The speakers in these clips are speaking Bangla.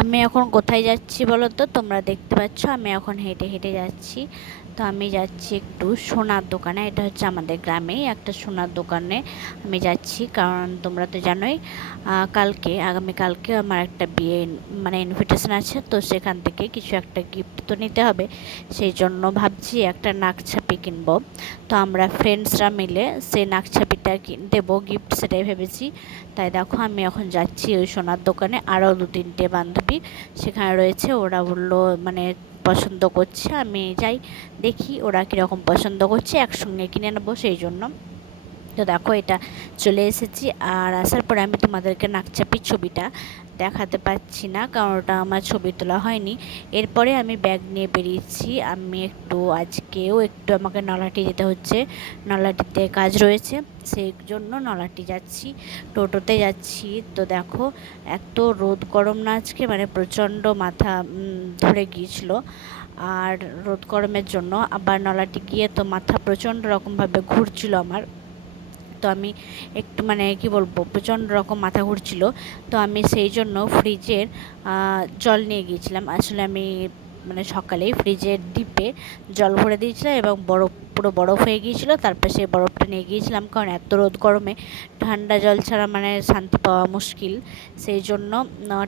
আমি এখন কোথায় যাচ্ছি বলো তো? তোমরা দেখতে পাচ্ছ আমি এখন হেঁটে হেঁটে যাচ্ছি। তো আমি যাচ্ছি একটু সোনার দোকানে। এটা হচ্ছে আমাদের গ্রামেই একটা সোনার দোকানে আমি যাচ্ছি। কারণ তোমরা তো জানোই কালকে, আগামী কালকে আমার একটা বিয়ে মানে ইনভিটেশন আছে। তো সেখান থেকে কিছু একটা গিফট তো নিতে হবে। সেই জন্য ভাবছি একটা নাকছাপি কিনব। তো আমরা ফ্রেন্ডসরা মিলে সেই নাকছাপিটা দেবো গিফট সেটাই ভেবেছি। তাই দেখো আমি এখন যাচ্ছি ওই সোনার দোকানে। আরও দু তিনটে বান্ধবী সেখানে রয়েছে। ওরা বলল মানে পছন্দ করছে আমি যাই দেখি ওরা কীরকম পছন্দ করছে একসঙ্গে কিনে নেব সেই জন্য তো দেখো এটা চলে এসেছি আর আসার পরে আমি তোমাদেরকে নাকচাপির ছবিটা দেখাতে পাচ্ছি না, কারণ ওটা আমার ছবি তোলা হয়নি। এরপরে আমি ব্যাগ নিয়ে বেরিয়েছি। আমি একটু, আজকেও একটু আমাকে নলাটি যেতে হচ্ছে। নলাটিতে কাজ রয়েছে, সেই জন্য নলাটি যাচ্ছি, টোটোতে যাচ্ছি। তো দেখো, এত রোদ গরম না আজকে মানে প্রচণ্ড মাথা ধরে গিয়েছিল। আর রোদ গরমের জন্য আবার নলাটি গিয়ে তো মাথা প্রচণ্ড রকমভাবে ঘুরছিল আমার। তো আমি একটু মানে কি বলব, প্রচণ্ড রকম মাথা ঘুরছিল। তো আমি সেই জন্য ফ্রিজের জল নিয়ে গিয়েছিলাম। আসলে আমি মানে সকালেই ফ্রিজের ডিপে জল ভরে দিয়েছিলাম এবং বরফ পুরো বরফ হয়ে গিয়েছিল। তারপর সেই বরফটা নিয়ে গিয়েছিলাম কারণ এত রোদ গরমে ঠান্ডা জল ছাড়া মানে শান্তি পাওয়া মুশকিল। সেই জন্য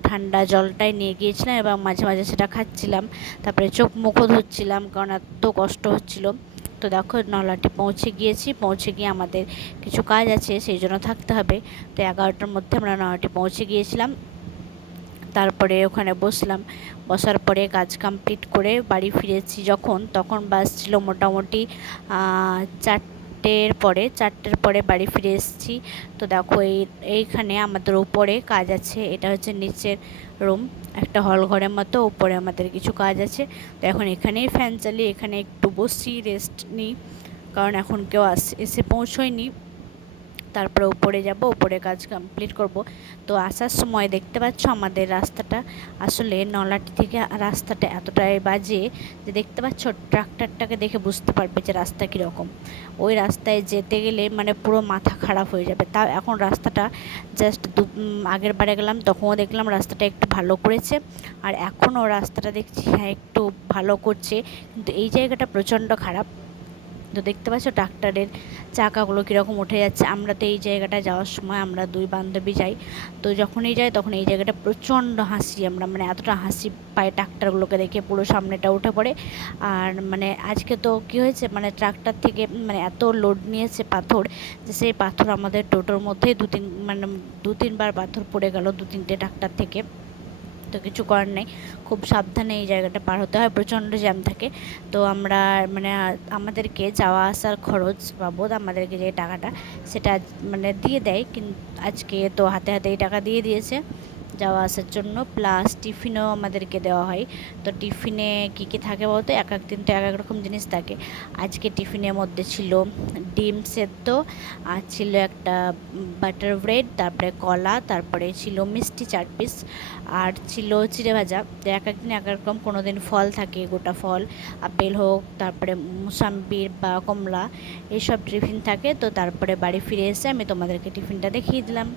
ঠান্ডা জলটাই নিয়ে গিয়েছিলাম এবং মাঝে মাঝে সেটা খাচ্ছিলাম। তারপরে চোখ মুখও ধুচ্ছিলাম কারণ এত কষ্ট হচ্ছিল। তো দেখো নলাটি পৌঁছে গিয়েছি পৌঁছে গিয়ে আমাদের কিছু কাজ আছে সেই জন্য থাকতে হবে। তো এগারোটার মধ্যে আমরা নলাটি পৌঁছে গিয়েছিলাম। তারপরে ওখানে বসলাম। বসার পরে কাজ কমপ্লিট করে বাড়ি ফিরেছি যখন। তখন বাস ছিল মোটামুটি আহ, চারটের পরে চারটের পরে বাড়ি ফিরে এসেছি। তো দেখো, এই, এইখানে আমাদের উপরে কাজ আছে, এটা হচ্ছে নিচের রুম। একটা হল ঘরের মতো, উপরে আমাদের কিছু কাজ আছে। তো এখন এখানেই ফ্যান চালিয়ে এখানে একটু বসি রেস্ট নিই। কারণ এখন কেউ আস, এসে পৌঁছয়নি। তারপরে উপরে যাব, উপরে কাজ কমপ্লিট করব। তো আসার সময় দেখতে পাচ্ছ আমাদের রাস্তাটা আসলে নলাটি থেকে রাস্তাটা এতটাই বাজে যে দেখতে পাচ্ছ ট্রাক্টরটাকে দেখে বুঝতে পারবে যে রাস্তা কীরকম। ওই রাস্তায় যেতে গেলে মানে পুরো মাথা খারাপ হয়ে যাবে। তাও এখন রাস্তাটা জাস্ট দু আগের বারে গেলাম, তখনও দেখলাম রাস্তাটা একটু ভালো করেছে। আর এখনও রাস্তাটা দেখছি হ্যাঁ একটু ভালো করছে। কিন্তু এই জায়গাটা প্রচণ্ড খারাপ। তো দেখতে পাচ্ছ ট্রাক্টরের চাকাগুলো কীরকম উঠে যাচ্ছে। আমরা তো এই জায়গাটা যাওয়ার সময় আমরা দুই বান্ধবী যাই, তো যখনই যাই তখন এই জায়গাটা প্রচণ্ড হাসি, আমরা মানে এতটা হাসি পাই ট্রাক্টরগুলোকে দেখে, পুরো সামনেটা উঠে পড়ে। আর মানে আজকে তো কী হয়েছে মানে ট্রাক্টর থেকে মানে এত লোড নিয়েছে পাথর যে সেই পাথর আমাদের টোটোর মধ্যেই দু তিন মানে দু তিনবার পাথর পড়ে গেল দু তিনটে ট্রাক্টর থেকে। তো কিছু করার নেই। খুব সাবধানে এই জায়গাটা পার হতে হয়, প্রচণ্ড জ্যাম থাকে। তো আমরা মানে আমাদেরকে যাওয়া আসার খরচ বাবদ আমাদেরকে যে টাকাটা সেটা মানে দিয়ে দেয়, কিন্তু আজকে তো হাতে হাতে এই টাকা দিয়ে দিয়েছে। যাওয়া আসার জন্য প্লাস টিফিনও আমাদেরকে দেওয়া হয়। তো টিফিনে কী কী থাকে বলতো? এক এক দিন তো এক এক রকম জিনিস থাকে। আজকে টিফিনের মধ্যে ছিল ডিম সেদ্ধ, আর ছিল একটা বাটার ব্রেড তারপরে কলা, তারপরে ছিল মিষ্টি চার পিস আর ছিল চিড়ে ভাজা। তো এক এক দিন এক রকম কোনো দিন ফল থাকে, গোটা ফল, আপেল হোক, তারপরে মুসাম্বির বা কমলা এইসব টিফিন থাকে। তো তারপরে বাড়ি ফিরে এসে আমি তোমাদেরকে টিফিনটা দেখিয়ে দিলাম।